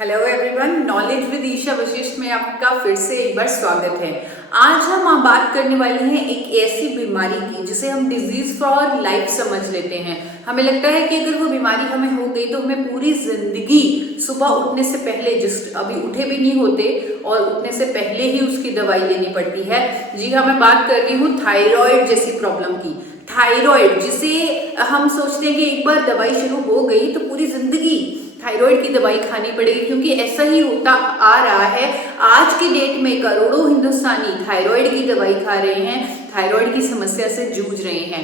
Hello everyone, knowledge with Isha Vashishtha में आपका फिर से एक बार स्वागत है। आज हम बात करने वाले हैं एक ऐसी बीमारी की जिसे हम डिजीज फॉर लाइफ समझ लेते हैं। हमें लगता है कि अगर वो बीमारी हमें हो गई तो हमें पूरी जिंदगी सुबह उठने से पहले, जिस अभी उठे भी नहीं होते और उठने से पहले ही उसकी दवाई लेनी पड़ती है। जी हाँ, मैं बात कर रही हूँ थायराइड जैसी प्रॉब्लम की। थायराइड जिसे हम सोचते हैं कि एक बार दवाई शुरू हो गई तो पूरी जिंदगी थायराइड की दवाई खानी पड़ेगी, क्योंकि ऐसा ही होता आ रहा है। आज की डेट में करोड़ों हिंदुस्तानी थायराइड की दवाई खा रहे हैं, थायराइड की समस्या से जूझ रहे हैं।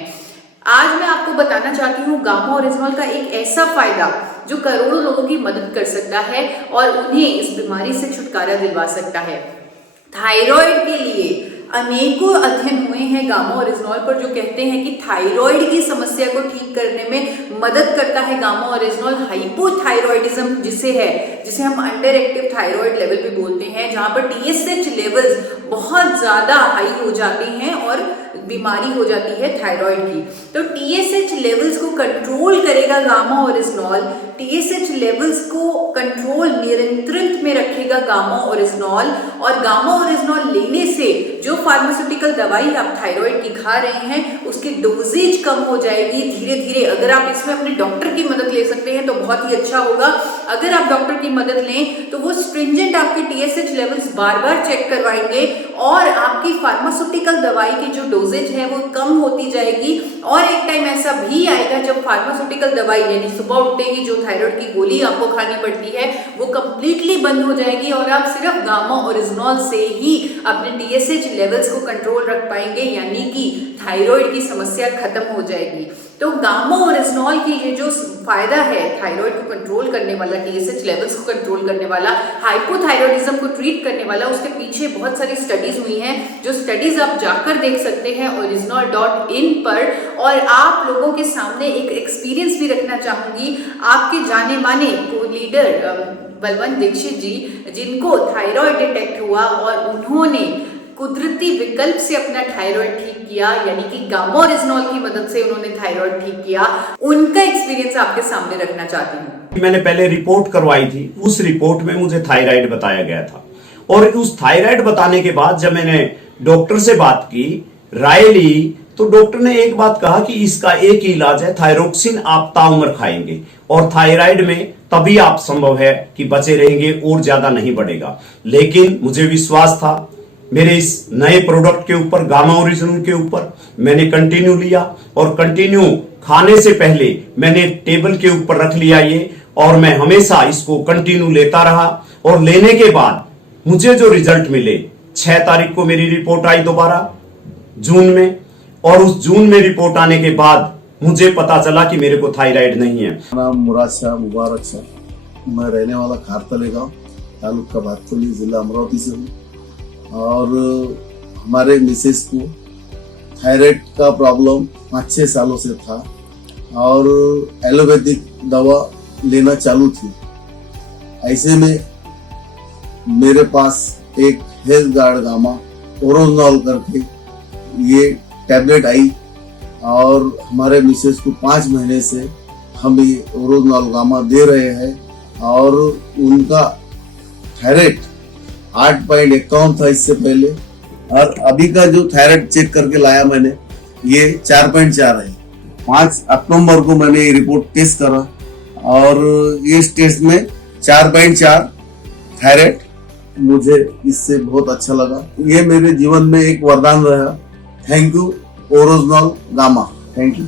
आज मैं आपको बताना चाहती हूँ गामा ओरिजिनल का एक ऐसा फायदा जो करोड़ों लोगों की मदद कर सकता है और उन्हें इस बीमारी से छुटकारा दिलवा सकता है। थायराइड के लिए अनेकों अध्ययन हुए हैं गामा ओरिजिनल पर, जो कहते हैं कि थायराइड की समस्या को ठीक करने में मदद करता है गामा ओरिजिनल। हाइपोथायराइडिज्म जिसे हम अंडर एक्टिव थायराइड लेवल पे बोलते हैं, जहां पर TSH लेवल्स बहुत ज्यादा हाई हो जाते हैं और बीमारी हो जाती है थायराइड की। तो TSH लेवल्स को कंट्रोल करेगा गामा ओरिजिनल। TSH लेवल्स को कंट्रोल नियंत्रित में रखेगा गामा ओरिजिनल, और गामा ओरिजिनल लेने से जो फार्मास्यूटिकल दवाई आप थायराइड की खा रहे हैं उसकी डोजेज कम हो जाएगी धीरे धीरे। अगर आप इसमें अपने डॉक्टर की मदद ले सकते हैं तो बहुत ही अच्छा होगा। अगर आप डॉक्टर की मदद लें तो वो स्ट्रिंजेंट आपके TSH लेवल्स बार बार चेक करवाएंगे और आपकी फार्मास्यूटिकल दवाई की जो डोजेज है वो कम होती जाएगी। और एक टाइम ऐसा भी आएगा जब फार्मास्यूटिकल दवाई यानी सुबह उठते ही जो थायराइड की गोली आपको खानी पड़ती है वो कंप्लीटली बंद हो जाएगी और आप सिर्फ गामा ओरिजिनल से ही अपने TSH लेवल्स को कंट्रोल रख पाएंगे, यानी कि थायराइड की समस्या खत्म हो जाएगी। तो गामा ओरिजिनल की ये जो फायदा है थायराइड को कंट्रोल करने वाला, TSH लेवल्स को कंट्रोल करने वाला, हाइपोथायराइडिज्म को ट्रीट करने वाला, उसके पीछे बहुत सारी स्टडीज हुई हैं। जो स्टडीज आप जाकर देख सकते हैं original.in पर। और आप लोगों के सामने एक एक्सपीरियंस भी रखना चाहूंगी। आपके जाने माने को लीडर बलवंत दीक्षित जी, जिनको थायराइड डिटेक्ट हुआ और उन्होंने कुदरती विकल्प से अपना थायराइड ठीक किया, यानी कि गामा ओरिजिनल की मदद से उन्होंने थायराइड ठीक किया, उनका एक्सपीरियंस आपके सामने रखना चाहती हूँ। मैंने पहले रिपोर्ट करवाई थी, उस रिपोर्ट में मुझे थायराइड बताया गया था और उस थायराइड बताने के बाद जब मैंने डॉक्टर से बात की, राय ली, तो डॉक्टर ने एक बात कहा कि इसका एक ही इलाज है, थायरोक्सिन आप ताउम्र खाएंगे और थायराइड में तभी आप संभव है कि बचे रहेंगे और ज्यादा नहीं बढ़ेगा। लेकिन मुझे विश्वास था मेरे इस नए प्रोडक्ट के ऊपर, गामा ओरिजिनल के ऊपर। मैंने कंटिन्यू लिया और कंटिन्यू खाने से पहले मैंने टेबल के ऊपर रख लिया ये, और मैं हमेशा इसको कंटिन्यू लेता रहा। और लेने के बाद मुझे जो रिजल्ट मिले, 6 तारीख को मेरी रिपोर्ट आई दोबारा जून में, और उस जून में रिपोर्ट आने के बाद मुझे पता चला कि मेरे को थायराइड नहीं है। नाम मुराद शाह मुबारक शाह, मैं रहने वाला खारतले गांव, तालुका भातकुली, जिला अमरावती से हूँ। और हमारे मिसेस को थायराइड का प्रॉब्लम 5-6 सालों से था और एलोपैथिक दवा लेना चालू थी। ऐसे में मेरे पास एक हेल्थ गार्ड गामा ओरिजिनल करके ये टैबलेट आई और हमारे मिसेस को 5 महीने से हम ये ओरिजिनल गामा दे रहे हैं और उनका थायराइड 8.51 था इससे पहले, और अभी का जो थायराइड चेक करके लाया मैंने ये 4.4 है। 5 अक्टूबर को मैंने ये रिपोर्ट टेस्ट करा और इस टेस्ट में 4.4 थायराइड, मुझे इससे बहुत अच्छा लगा। ये मेरे जीवन में एक वरदान रहा। Thank you original gamma, thank you.